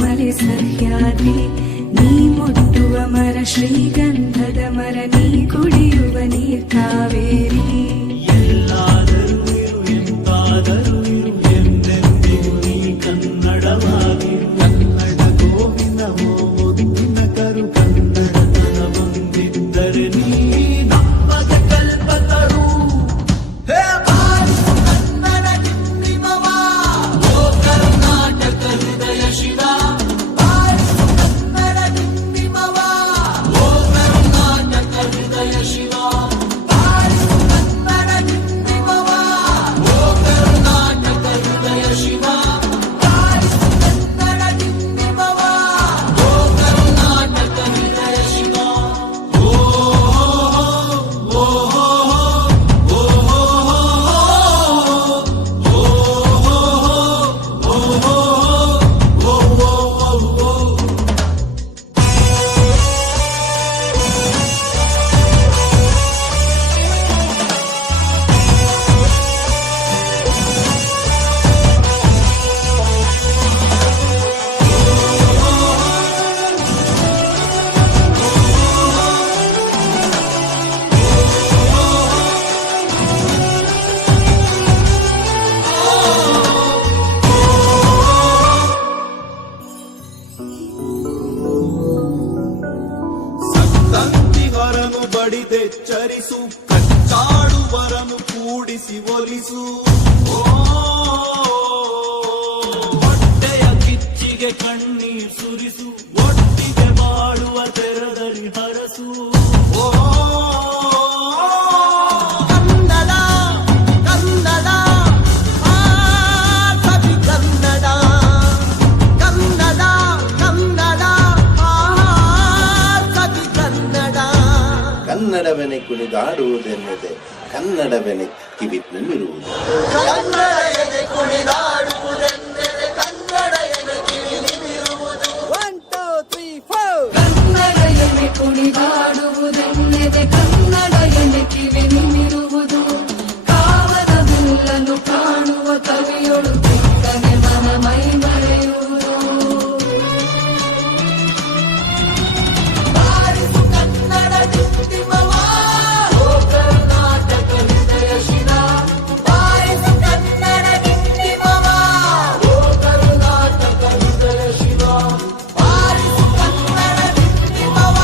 ಮಲೆ ಸಹ್ಯಾದ್ರಿ ನೀ ಮುಟ್ಟುವ ಮರ ಶ್ರೀಗಂಧದ ಮರ ನೀ ಕುಡಿಯುವ ನೀರ್ ಕಾವೇರಿ ಎಲ್ಲಾದರೂ ಇರು ಎಂತಾದರೂ ಇರು ಎಂದೆಂದಿಗೂ ನೀ ಕನ್ನಡವಾಗಿರು ಕನ್ನಡ ಗೋವಿಂದವೋ ಮುದ್ದಿನ ಕರು ಕನ್ನಡತನ ಬಂದಿದ್ದರೆ ನೀ ನಮ್ಮದ ಕಲ್ಪತರು ಹೇ ಬಾರಿಸು ಕನ್ನಡ ಡಿಂಡಿಮವ ಓ ಕರ್ನಾಟಕ ಹೃದಯ ಶಿವ ಬಾರಿಸು ಕನ್ನಡ ಡಿಂಡಿಮವ ಓ ಕರ್ನಾಟಕ ಹೃದಯ ಶಿವ ಬಾರಿಸು ಕನ್ನಡ ಡಿಂಡಿಮವ ಓ ಕರ್ನಾಟಕ ಹೃದಯ ಶಿವ ಬಾರಿಸು ಕನ್ನಡ ಡಿಂಡಿಮವ ಓ ಕರ್ನಾಟಕ ಹೃದಯ ಶಿವ ಓ ಓ ಸಂಗಂತಿಗರನು ಬಡಿದೆಚ್ಚರಿಸು ಕಚ್ಚಾಡುವರನು ಕೂಡಿಸಿ ಒಲಿಸು ಹೊಟ್ಟೆಯ ಕಿಚ್ಚಿಗೆ ಕಣ್ಣೀರ್ ಸುರಿಸು ಒಟ್ಟಿಗೆ ಮಾಡುವ ತೆರದಲ್ಲಿ ಹರಸು ಕನ್ನಡ ಕನ್ನಡ ಕವಿ ಕನ್ನಡ ಕನ್ನಡ ಕನ್ನಡ ಕವಿ ಕನ್ನಡ ಕನ್ನಡವೆನೆ ಕುಣಿದಾಡುವುದೆನ್ನದೆ ಕನ್ನಡವೆನೆ ಕಿವಿ ತುಂಬಿರುವುದು ಕನ್ನಡ ಎದೆ ಕುಣಿದಾಡುವುದೆಂದರೆ ಕನ್ನಡ ಎದೆ ಕಿವಿ ನಿಮಿರುವುದು 1 2 3 4 ಕನ್ನಡ ಎನೆ ಕುಣಿದಾಡುವುದೆನ್ನೆದೆ ಕನ್ನಡ ಎನೆ ಕಿವಿ ನಿಮಿರುವುದು ಕಾವದ ಬಿಲ್ಲನ್ನು ಕಾಣುವ ಕವಿಯೊಳು ಚಿಕ್ಕನೆ ಮನ ಮೈ ಮರೆಯುವುದು ಬಾರಿಸು ಕನ್ನಡ ಡಿಂಡಿಮವ ಓ ಕರ್ನಾಟಕ ಹೃದಯ ಶಿವ ಬಾರಿಸು ಕನ್ನಡ ಡಿಂಡಿಮವ ಓ ಕರ್ನಾಟಕ ಹೃದಯ ಶಿವ ಬಾರಿಸು ಕನ್ನಡ ಡಿಂಡಿಮವ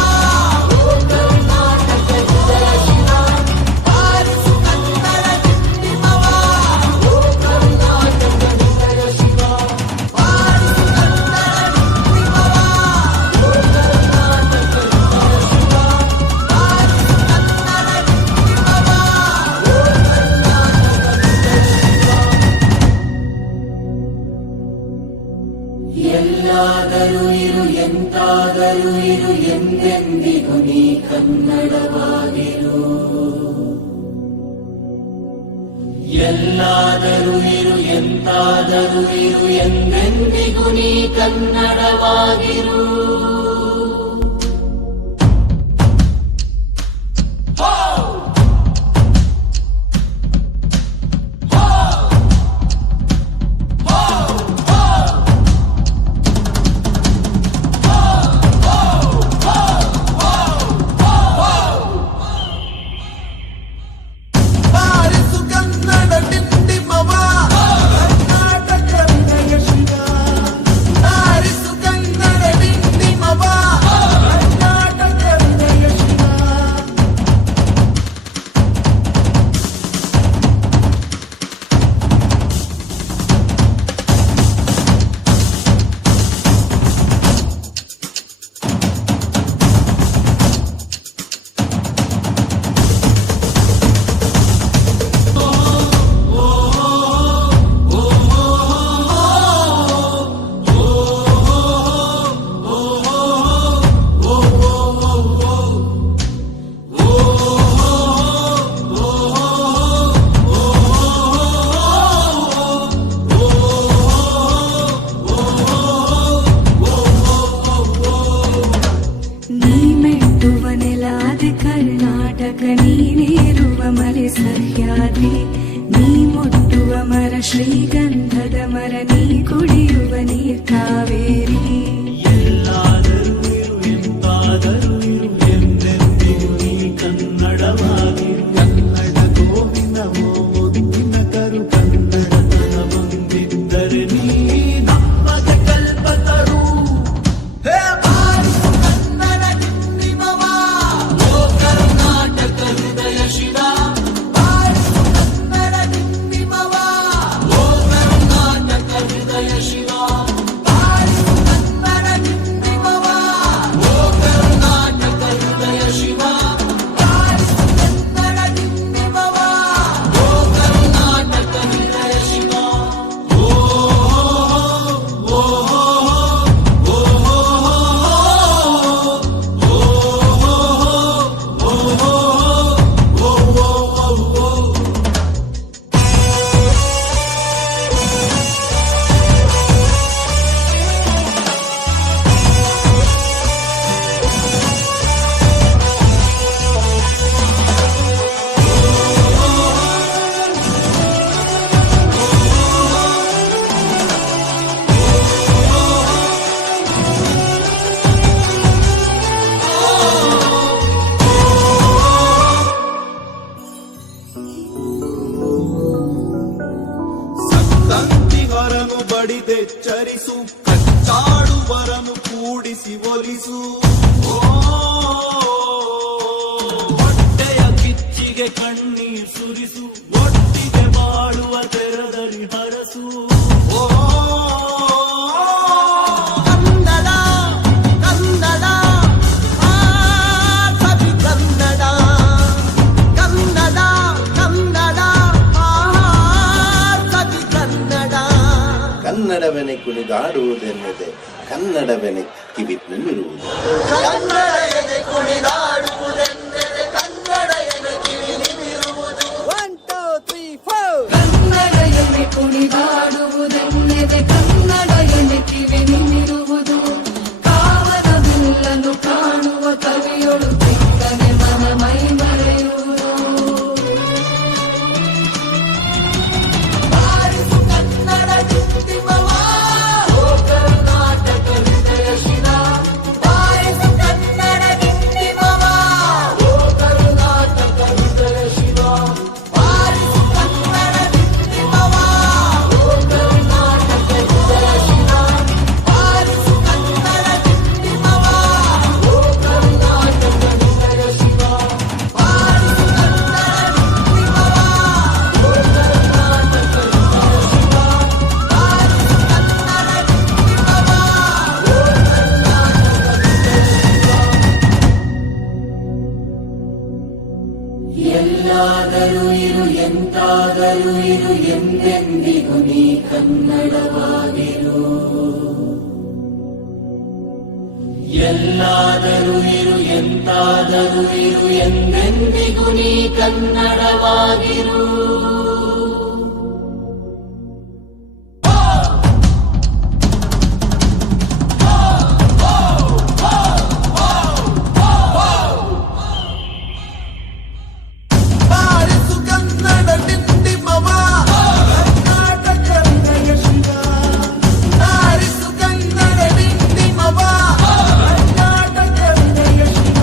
ಓ ಕರ್ನಾಟಕ ಹೃದಯ ಶಿವ ಬಾರಿಸು ಕನ್ನಡ ಡಿಂಡಿಮವ ಓ ಕರ್ನಾಟಕ ಹೃದಯ ಶಿವ ಬಾರಿಸು ಕನ್ನಡ ಡಿಂಡಿಮವ ಓ ಕರ್ನಾಟಕ ಹೃದಯ ಶಿವ ಬಾರಿಸು ಕನ್ನಡ ಡಿಂಡಿಮವ ಓ ಎಲ್ಲಾದರೂ ಇರು ಎಂತಾದರೂ ಇರು ಎಂದೆಂದಿಗೂ ನೀ ಕನ್ನಡವಾಗಿರು ಎಲ್ಲಾದರೂ ಇರು ಎಂತಾದರೂ ಇರು ಎಂದೆಂದಿಗೂ ನೀ ಕನ್ನಡವಾಗಿರು ಬಾರಿಸು ಕನ್ನಡ ಡಿಂಡಿಮವ ಕರ್ನಾಟಕ ಹೃದಯ ಶಿವ ಬಾರಿಸು ಕನ್ನಡ ಡಿಂಡಿಮವ ಕರ್ನಾಟಕ ಹೃದಯ ಶಿವ ನೀ ಮೆಟ್ಟುವ ನೆಲಾದೆ ಕರ್ನಾಟಕ ನೀನೇರುವ ಮಲೆ ಸಹ್ಯಾದ್ರಿ ನೀ ಮುಟ್ಟುವ ಮರ ಶ್ರೀಗಂಧದ ಮರ ನೀ ಕುಡಿಯುವ ನೀರ್ ಕಾವೇರಿ ಎಲ್ಲಾದರೂ ಇರು ಎಂತಾದರೂ ಇರು ಎಂದೆಂದಿಗೂ ನೀ ಕನ್ನಡವಾಗಿರು ಕನ್ನಡ ಗೋವಿಂದವೋ ಮುದ್ದಿನ ಕರು ಕನ್ನಡತನ ಬಂದಿದ್ದರೆ ನೀ ನಮ್ಮದ ಕಲ್ಪತರು ಹೇ ಬಾರಿಸು ಕನ್ನಡ ಡಿಂಡಿಮವ ಓ ಕರ್ನಾಟಕ ಹೃದಯ ಶಿವ ಬಾರಿಸು ಕನ್ನಡ ಡಿಂಡಿಮವ ಓ ಕರ್ನಾಟಕ ಹೃದಯ ಶಿವ ಬಾರಿಸು ಕನ್ನಡ ಡಿಂಡಿಮವ ಓ ಕರ್ನಾಟಕ ಹೃದಯ ಶಿವ ಬಾರಿಸು ಕನ್ನಡ ಡಿಂಡಿಮವ ಓ ಕರ್ನಾಟಕ ಹೃದಯ ಶಿವ ಸಂಗಂತಿಗರನು ಬಡಿದೆಚ್ಚರಿಸು ಕಚ್ಚಾಡುವರನು ಕೂಡಿಸಿ ಒಲಿಸು ಓ ಹೊಟ್ಟೆಯ ಕಿಚ್ಚಿಗೆ ಕಣ್ಣೀರ್ ಸುರಿಸು ಒಟ್ಟಿಗೆ ಬಾಳುವ ತೆರದಲ್ಲಿ ಹರಸು ಓ ಕನ್ನಡ ಕನ್ನಡ ಆ ಕವಿ ಕನ್ನಡ ಕನ್ನಡ ಕನ್ನಡ ಆ ಕವಿ ಕನ್ನಡ ಕನ್ನಡವೆನೆ ಕುಣಿದಾಡುವುದೆನ್ನದೆ ಕನ್ನಡವೆನೆ ಕಿವಿ ನಿಮಿರುವುದು ಕನ್ನಡ ಎದೆ ಕುಣಿದಾಡುವುದೆಂದರೆ ಕನ್ನಡ ಎದೆ ಕಿವಿ ನಿಮಿರುವುದು 1 2 3 4 ಕನ್ನಡ ಎನೆ ಕುಣಿದಾಡುವುದೆನ್ನೆದೆ ಕನ್ನಡ ಎನೆ ಕಿವಿ ನಿಮಿರುವುದು ಕಾವದ ಬಿಲ್ಲನ್ನು ಕಾಣುವ ಕವಿಯೊಳು ಚಿಕ್ಕನೆ ಮನ ಮೈ ಮರೆಯುವುದು ಬಾರಿಸು ಕನ್ನಡ ಡಿಂಡಿಮವ ಓ ಕರ್ನಾಟಕ ಹೃದಯ ಶಿವ ಬಾರಿಸು ಕನ್ನಡ ಡಿಂಡಿಮವ ಓ ಕರ್ನಾಟಕ ಹೃದಯ ಶಿವ ಬಾರಿಸು ಕನ್ನಡ ಡಿಂಡಿಮವ ಓ ಕರ್ನಾಟಕ ಹೃದಯ ಶಿವ ಬಾರಿಸು ಕನ್ನಡ ಡಿಂಡಿಮವ ಓ ಕರ್ನಾಟಕ ಹೃದಯ ಶಿವ ಬಾರಿಸು ಕನ್ನಡ ಡಿಂಡಿಮವ ಓ ಕರ್ನಾಟಕ ಹೃದಯ ಶಿವ ಬಾರಿಸು ಕನ್ನಡ ಡಿಂಡಿಮವ ಓ ಎಲ್ಲಾದರೂ ಇರು ಎಂತಾದರೂ ಇರು ಎಂದೆಂದಿಗೂ ನೀ ಕನ್ನಡವಾಗಿರು ಎಲ್ಲಾದರೂ ಇರು ಎಂತಾದರೂ ಇರು ಎಂದೆಂದಿಗೂ ನೀ ಕನ್ನಡವಾಗಿರು ಬಾರಿಸು ಕನ್ನಡ ಡಿಂಡಿಮವ ಕರ್ನಾಟಕ ಹೃದಯ ಶಿವ ಬಾರಿಸು ಕನ್ನಡ ಡಿಂಡಿಮವ ಕರ್ನಾಟಕ ಹೃದಯ ಶಿವ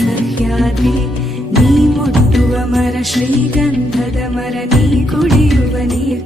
ಸಹ್ಯಾದ್ರಿ ನೀ ಮುಟ್ಟುವ ಮರ ಶ್ರೀಗಂಧದ ಮರ ನೀ ಕುಡಿಯುವ ನೀರ್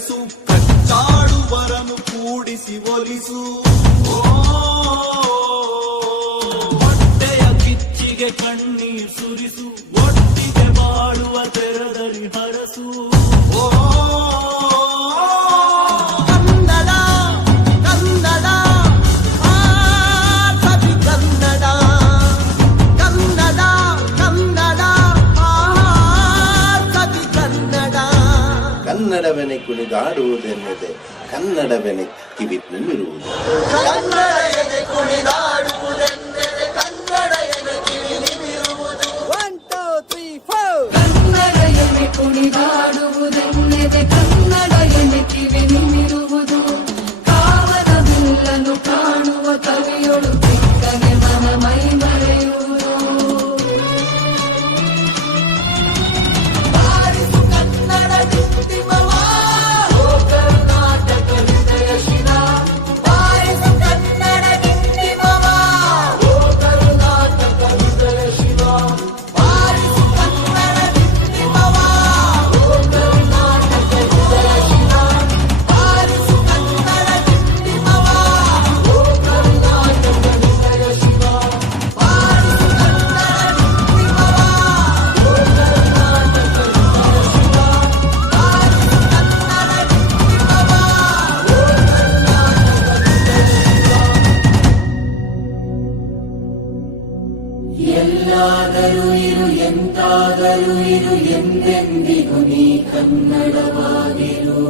ಚರಿಸು ಕಚ್ಚಾಡುವರನು ಕೂಡಿಸಿ ಒಲಿಸು ಹೊಟ್ಟೆಯ ಕಿಚ್ಚಿಗೆ ಕಣ್ಣೀರ್ ಸುರಿಸು ಒಟ್ಟಿಗೆ ಬಾಳುವ ತೆರದಲ್ಲಿ ಹರಸು ಕನ್ನಡ ಕನ್ನಡ ಆ ಕವಿ ಕನ್ನಡ ಕನ್ನಡ ಕನ್ನಡ ಆ ಕವಿ ಕನ್ನಡ ಕನ್ನಡವೆನೆ ಕುಣಿದಾಡುವುದೆನ್ನದೆ ಕನ್ನಡವೆನೆ ಕಿವಿ ನಿಮಿರುವುದು ಕನ್ನಡ ಎದೆ ಕುಣಿದಾಡುವುದೆಂದರೆ ಕನ್ನಡ ಎದೆ ಕಿವಿ ನಿಮಿರುವುದು 1 2 3 4 ಕನ್ನಡ ಎನೆ ಕುಣಿದಾಡುವುದೆನ್ನದೆ ಕನ್ನಡ ಎನೆ ಕಿವಿ ನಿಮಿರುವುದು ಕಾವದ ಬಿಲ್ಲನ್ನು ಕಾಣುವ ಕವಿಯೊಳು ಚಿಕ್ಕನೆ ಮನ ಮೈ ಮರೆಯುವುದು ಬಾರಿಸು ಕನ್ನಡ ದಿಂಡಿಮವ ಓ ಕರ್ನಾಟಕ ಹೃದಯ ಶಿವ ಬಾರಿಸು ಕನ್ನಡ ದಿಂಡಿಮವ ಓ ಕರ್ನಾಟಕ ಹೃದಯ ಶಿವ ಬಾರಿಸು ಕನ್ನಡ ದಿಂಡಿಮವ ಓ ಕರ್ನಾಟಕ ಹೃದಯ ಶಿವ ಬಾರಿಸು ಕನ್ನಡ ದಿಂಡಿಮವ ಓ ಕರ್ನಾಟಕ ಹೃದಯ ಶಿವ ಬಾರಿಸು ಕನ್ನಡ ದಿಂಡಿಮವ ಓ ಕರ್ನಾಟಕ ಹೃದಯ ಶಿವ ಬಾರಿಸು ಕನ್ನಡ ಎಲ್ಲಾದರೂ ಇರು ಎಂತಾದರೂ ಇರು ಎಂದೆಂದಿಗೂ ನೀ ಕನ್ನಡವಾಗಿರು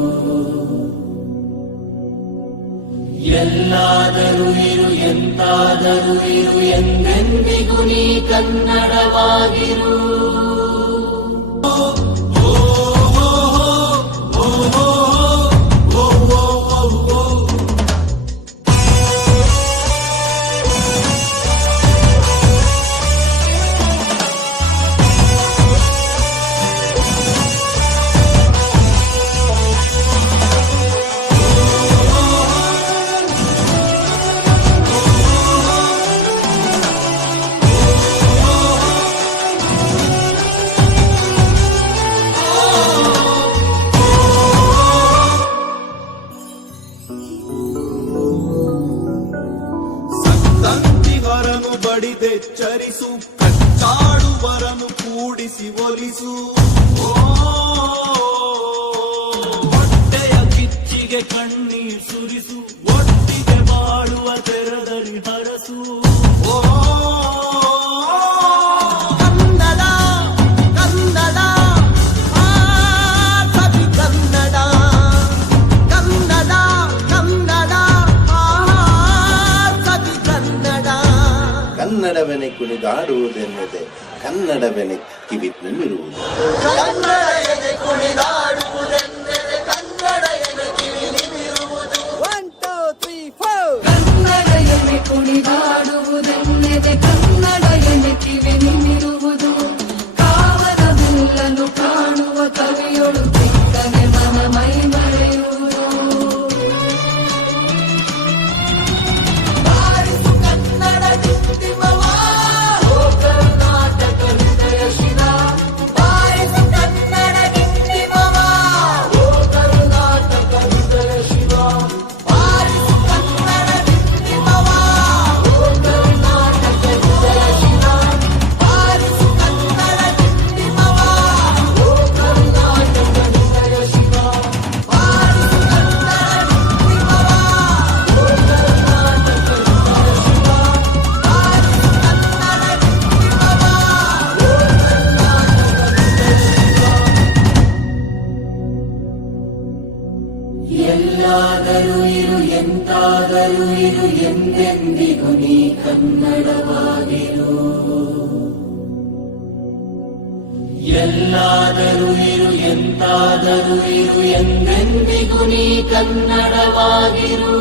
ಎಲ್ಲಾದರೂ ಇರು ಎಂತಾದರೂ ಇರು ಎಂದೆಂದಿಗೂ ನೀ ಕನ್ನಡವಾಗಿರು ಸಂತಂತಿವರನು ಬಡಿದೆಚ್ಚರಿಸು ಕಚ್ಚಾಡುವರನು ಕೂಡಿಸಿ ಒಲಿಸು ಹೊಟ್ಟೆಯ ಕಿಚ್ಚಿಗೆ ಕಣ್ಣೀರ್ ಸುರಿಸು ಒಟ್ಟಿಗೆ ಬಾಳುವ ತೆರದಲ್ಲಿ ಹರಸು ಕನ್ನಡ ಕನ್ನಡ ಆ ಕವಿ ಕನ್ನಡ ಕನ್ನಡ ಕನ್ನಡ ಆ ಕವಿ ಕನ್ನಡ ಕನ್ನಡವೆನೆ ಕುಣಿದಾಡುವುದೆನ್ನದೆ ಕನ್ನಡವೆನೆ ಕಿವಿ ನಿಮಿರುವುದು ಕನ್ನಡ ಎದೆ ಕುಣಿದಾಡುವುದೆಂದರೆ ಕನ್ನಡ ಎದೆ ಕಿವಿ ನಿಮಿರುವುದು 1 2 3 4 ಕನ್ನಡ ಎನೆ ಕುಣಿದಾಡುವುದೆನ್ನದೆ ಕನ್ನಡ ಎನೆ ಕಿವಿ ನಿಮಿರುವುದು ಕಾವದ ಬಿಲ್ಲನ್ನು ಕಾಣುವ ಕವಿಯೊಳು ಚಿಕ್ಕನೆ ಮನ ಮೈ ಮರೆಯುವುದು ಬಾರಿಸು ಕನ್ನಡ ದಿಂಡಿಮವ ಓ ಕರ್ನಾಟಕ ಹೃದಯ ಶಿವ ಬಾರಿಸು ಕನ್ನಡ ದಿಂಡಿಮವ ಓ ಕರ್ನಾಟಕ ಹೃದಯ ಶಿವ ಬಾರಿಸು ಕನ್ನಡ ದಿಂಡಿಮವ ಓ ಕರ್ನಾಟಕ ಹೃದಯ ಶಿವ ಬಾರಿಸು ಕನ್ನಡ ದಿಂಡಿಮವ ಓ ಕರ್ನಾಟಕ ಹೃದಯ ಶಿವ ಬಾರಿಸು ಕನ್ನಡ ದಿಂಡಿಮವ ಓ ಕರ್ನಾಟಕ ಹೃದಯ ಶಿವ ಬಾರಿಸು ಕನ್ನಡ ದಿಂಡಿಮವ ಎಲ್ಲಾದರೂ ಇರು ಎಂತಾದರೂ ಇರು ಎಂದೆಂದಿಗೂ ನೀ ಕನ್ನಡವಾಗಿರು ಎಲ್ಲಾದರೂ ಇರು ಎಂತಾದರೂ ಇರು ಎಂದೆಂದಿಗೂ ನೀ ಕನ್ನಡವಾಗಿರು